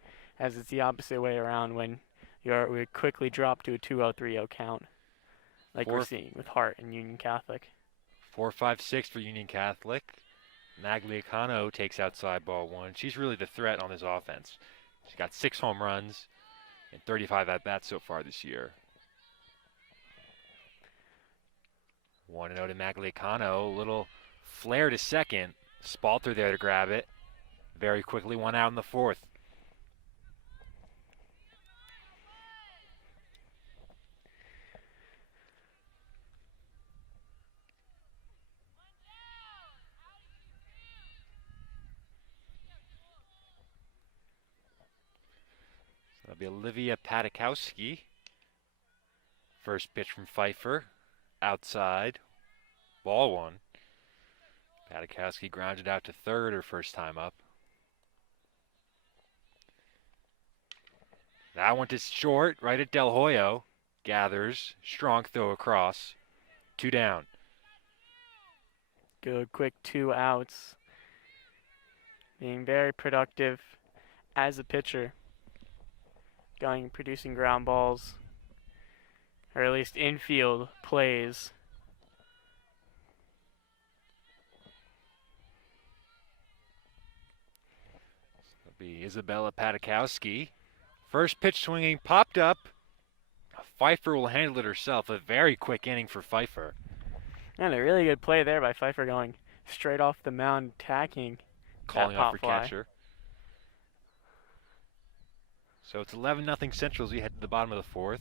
as it's the opposite way around when we quickly drop to a 2-0, 3-0 count, like we're seeing with Hart and Union Catholic. 4-5-6 for Union Catholic. Magliacano takes outside ball 1. She's really the threat on this offense. She's got 6 home runs and 35 at-bats so far this year. 1-0 to Magliacano. A little flare to second. Spalter there to grab it. Very quickly, 1 out in the 4th. That'll be Olivia Patakowski. First pitch from Pfeiffer. Outside. Ball 1. Patakowski grounded out to third her first time up. That one to short, right at Del Hoyo. Gathers. Strong throw across. 2 down. Good, quick 2 outs. Being very productive as a pitcher. Going, producing ground balls, or at least infield plays. That'll be Isabella Patakowski. First pitch swinging, popped up. Pfeiffer will handle it herself. A very quick inning for Pfeiffer. And a really good play there by Pfeiffer, going straight off the mound, attacking. Calling that out for pop fly. catcher. So it's 11-0 Central as we head to the bottom of the 4th.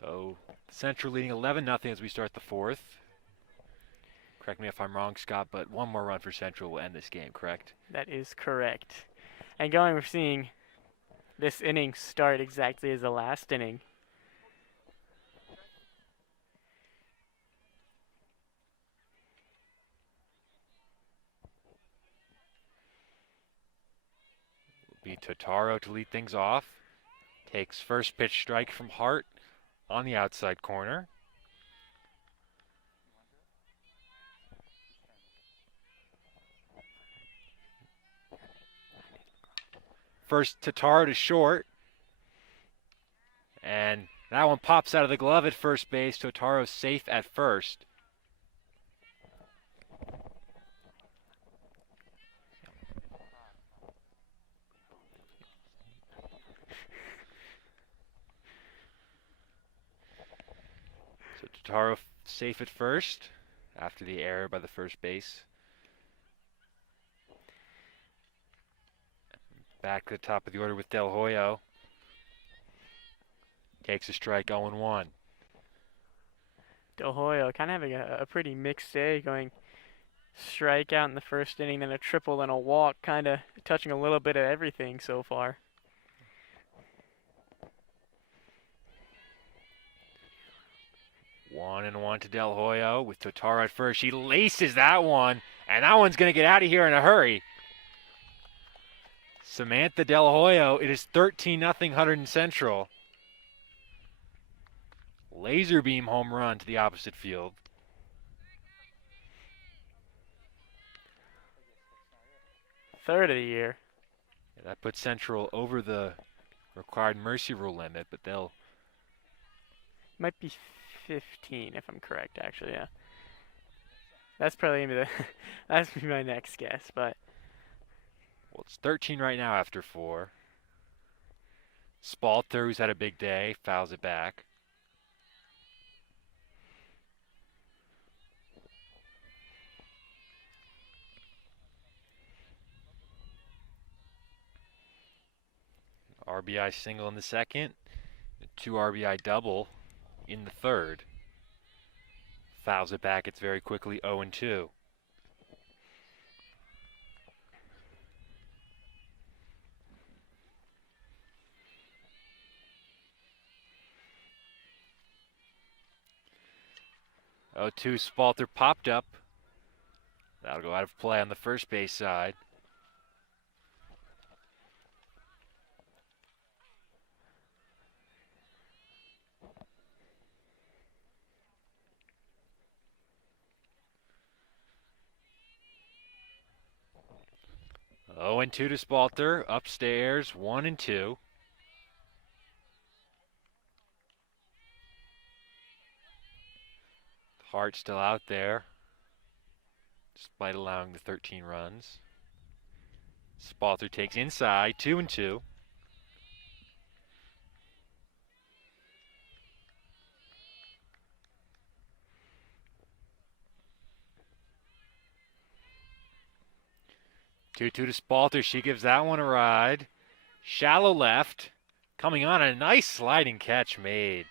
So Central leading 11-0 as we start the fourth. Correct me if I'm wrong, Scott, but one more run for Central will end this game, correct? That is correct. And we're seeing this inning start exactly as the last inning. Will be Totaro to lead things off. Takes first pitch strike from Hart on the outside corner. First Totaro to short. And that one pops out of the glove at first base. Totaro's safe at first. So Totaro safe at first after the error by the first base. Back to the top of the order with Del Hoyo. Takes a strike, 0-1. Del Hoyo kind of having a pretty mixed day, going strikeout in the first inning, then a triple, then a walk, kind of touching a little bit of everything so far. One and one to Del Hoyo with Totaro at first. She laces that one, and that one's going to get out of here in a hurry. Samantha Del Hoyo, it is 13-0 Hunterdon Central. Laser beam home run to the opposite field. Third of the year. Yeah, that puts Central over the required mercy rule limit, but they'll... Might be 15 if I'm correct, actually, yeah. That's probably gonna be that's gonna be my next guess, but Well, it's 13 right now after 4. Spalter, who's had a big day, fouls it back. RBI single in the second, a 2 RBI double in the third. Fouls it back, it's very quickly 0-2. Oh, 2 Spalter popped up. That'll go out of play on the first base side. Oh, and 2 to Spalter. Upstairs, 1-2. Hart still out there, despite allowing the 13 runs. Spalter takes inside, 2-2. Two to Spalter. She gives that one a ride. Shallow left. Coming on, a nice sliding catch made.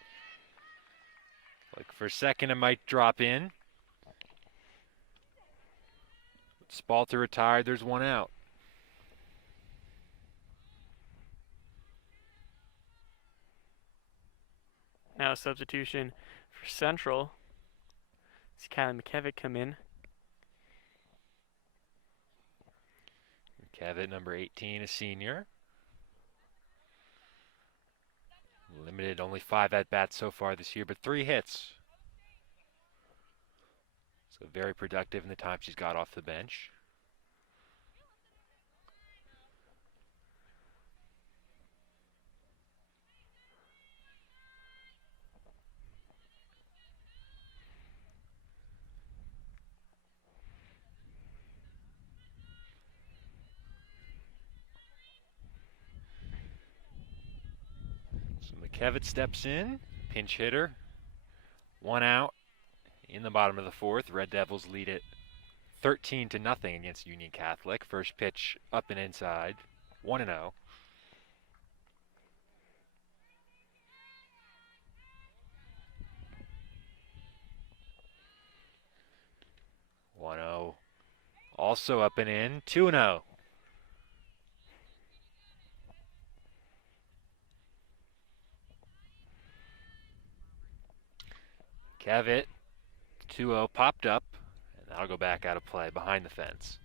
Like for a second, it might drop in. Spalter retired. There's one out. now a substitution for Central. See Kylie McKevitt come in. McKevitt, number 18, a senior. Limited, only 5 at-bats so far this year, but 3 hits. So very productive in the time she's got off the bench. So McKevitt steps in, pinch hitter, 1 out in the bottom of the 4th. Red Devils lead it 13-0 against Union Catholic. First pitch up and inside, 1-0. 1-0. Also up and in. 2-0. Cavett, 2-0 popped up, and that'll go back out of play behind the fence.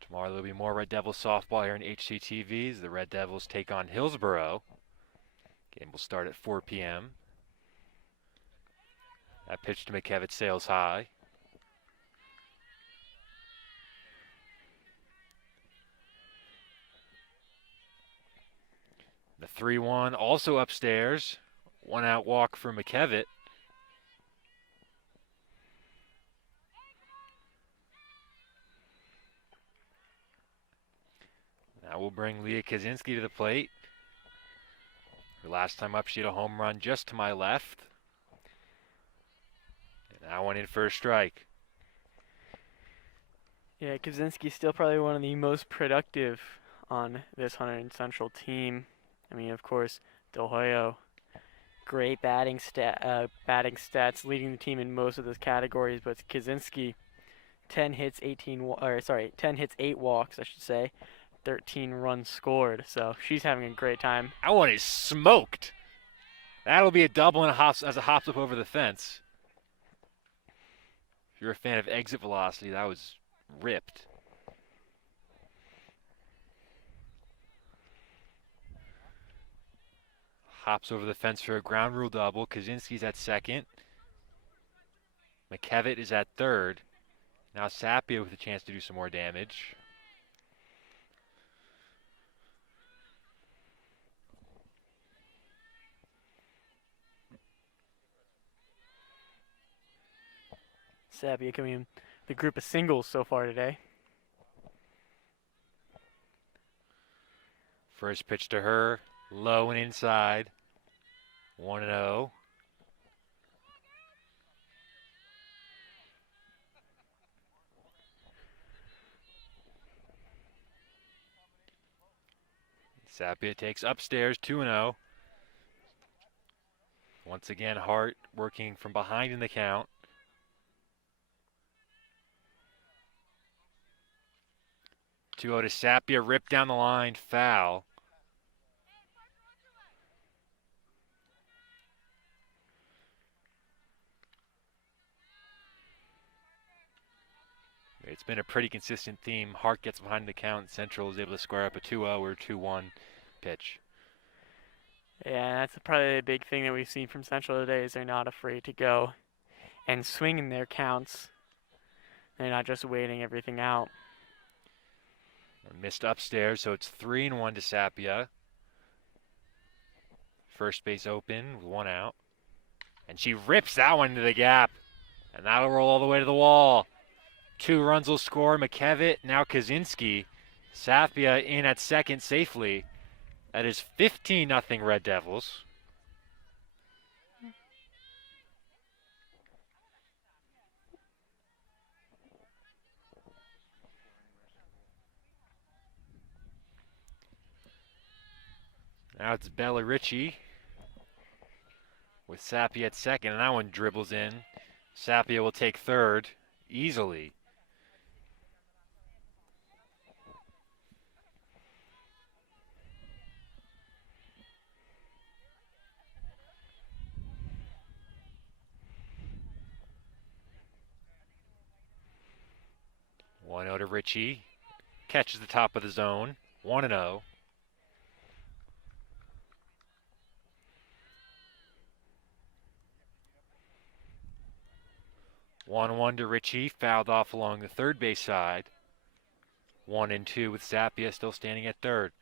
Tomorrow there'll be more Red Devils softball here in HCTVs. The Red Devils take on Hillsborough. Game will start at 4 p.m. That pitch to McKevitt sails high. The 3-1 also upstairs. 1-out walk for McKevitt. Now we'll bring Leah Kaczynski to the plate. Her last time up, she had a home run just to my left. And that one in for a strike. Yeah, Kaczynski's still probably one of the most productive on this Hunterdon Central team. I mean, of course, Del Hoyo, great batting stats, leading the team in most of those categories. But Kaczynski, 10 hits, 10 hits, 8 walks, I should say, 13 runs scored. So she's having a great time. That one is smoked. That'll be a double and a hops as it hops up over the fence. If you're a fan of exit velocity, that was ripped. Hops over the fence for a ground rule double. Kaczynski's at second. McKevitt is at third. Now Sapia with a chance to do some more damage. Sapia coming in the group of singles so far today. First pitch to her, low and inside. 1-0. Sapia takes upstairs, 2-0. Once again, Hart working from behind in the count. To Sapia, ripped down the line, foul. It's been a pretty consistent theme. Hart gets behind the count. Central is able to square up a 2-0 or 2-1 pitch. Yeah, that's probably a big thing that we've seen from Central today is they're not afraid to go and swing in their counts. They're not just waiting everything out. Missed upstairs, so it's 3-1 to Sapia. First base open with 1 out. And she rips that one into the gap. And that'll roll all the way to the wall. 2 runs will score. McKevitt, now Kaczynski. Sapia in at second safely. That is 15-0 Red Devils. Now it's Bella Ritchie with Sapia at second, and that one dribbles in. Sapia will take third easily. One out to Ritchie. Catches the top of the zone. 1-0. 1-1 to Ritchie, fouled off along the third base side. 1-2 with Sapia still standing at third.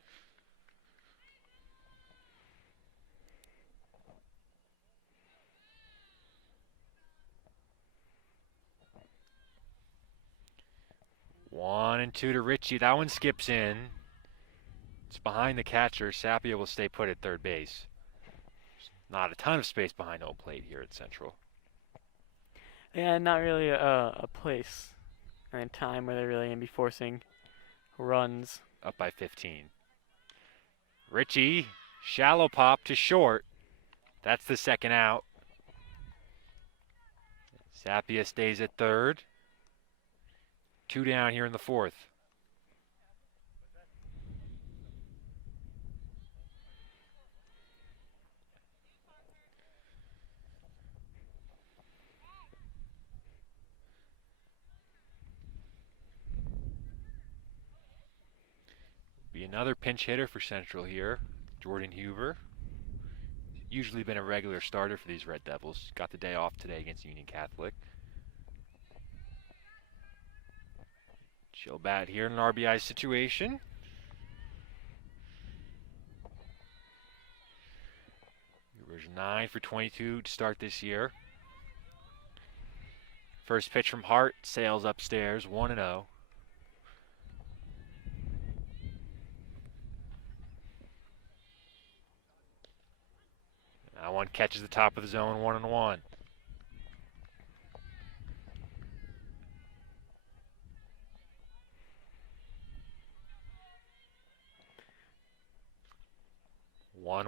One and two to Ritchie. That one skips in. It's behind the catcher. Sapia will stay put at third base. Not a ton of space behind home plate here at Central. Yeah, not really a place and time where they're really going to be forcing runs. Up by 15. Ritchie, shallow pop to short. That's the second out. Sapia stays at third. 2 down here in the fourth. Be another pinch hitter for Central here, Jordan Huber. Usually been a regular starter for these Red Devils. Got the day off today against Union Catholic. She'll bat here in an RBI situation. Huber's 9 for 22 to start this year. First pitch from Hart, sails upstairs, 1-0. That one catches the top of the zone, 1-1.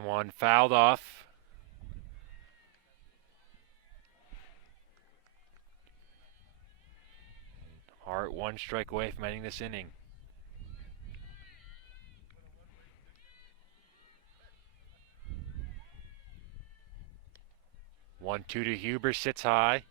One fouled off. Hart 1 strike away from ending this inning. One, 2 to Huber, sits high.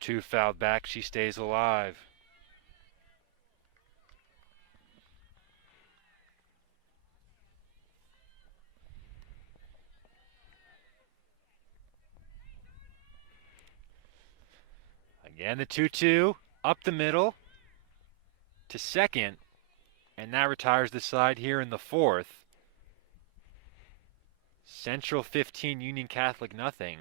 Two fouled back, she stays alive. Again, the 2-2 up the middle to second, and that retires the side here in the fourth. Central 15, Union Catholic nothing.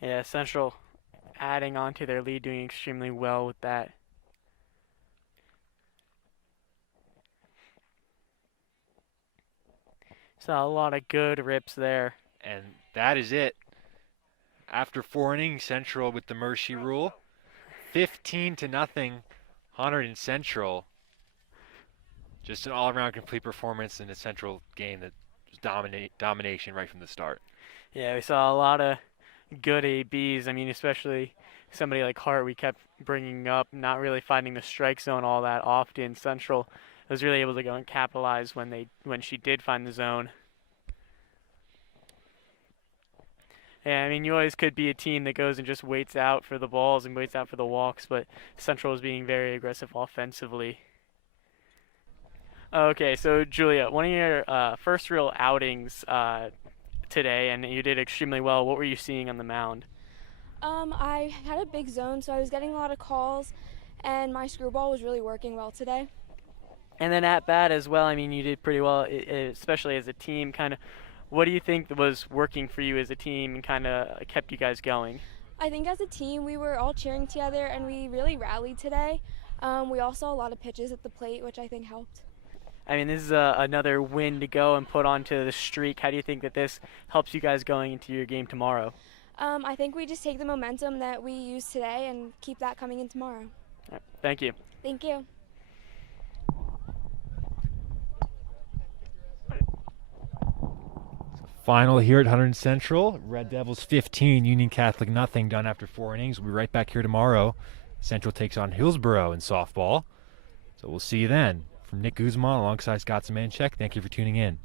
Yeah, Central adding on to their lead, doing extremely well with that. Saw a lot of good rips there. And that is it. After 4 innings, Central with the mercy rule. 15-0, Hunterdon Central. Just an all-around complete performance in a Central game that was domination right from the start. Yeah, we saw a lot of good ABs. I mean, especially somebody like Hart we kept bringing up, not really finding the strike zone all that often. Central was really able to go and capitalize when she did find the zone. Yeah, I mean, you always could be a team that goes and just waits out for the balls and waits out for the walks, but Central is being very aggressive offensively. Okay, so Julia, one of your first real outings today, and you did extremely well. What were you seeing on the mound? I had a big zone, so I was getting a lot of calls, and my screwball was really working well today. And then at bat as well, I mean, you did pretty well, especially as a team. Kind of, what do you think was working for you as a team and kind of kept you guys going? I think as a team, we were all cheering together, and we really rallied today. We all saw a lot of pitches at the plate, which I think helped. I mean, this is another win to go and put onto the streak. How do you think that this helps you guys going into your game tomorrow? I think we just take the momentum that we used today and keep that coming in tomorrow. All right, thank you. Thank you. Final here at Hunterdon Central. Red Devils 15, Union Catholic nothing, done after 4 innings. We'll be right back here tomorrow. Central takes on Hillsborough in softball. So we'll see you then. From Nick Guzman alongside Scott Zemanchek, thank you for tuning in.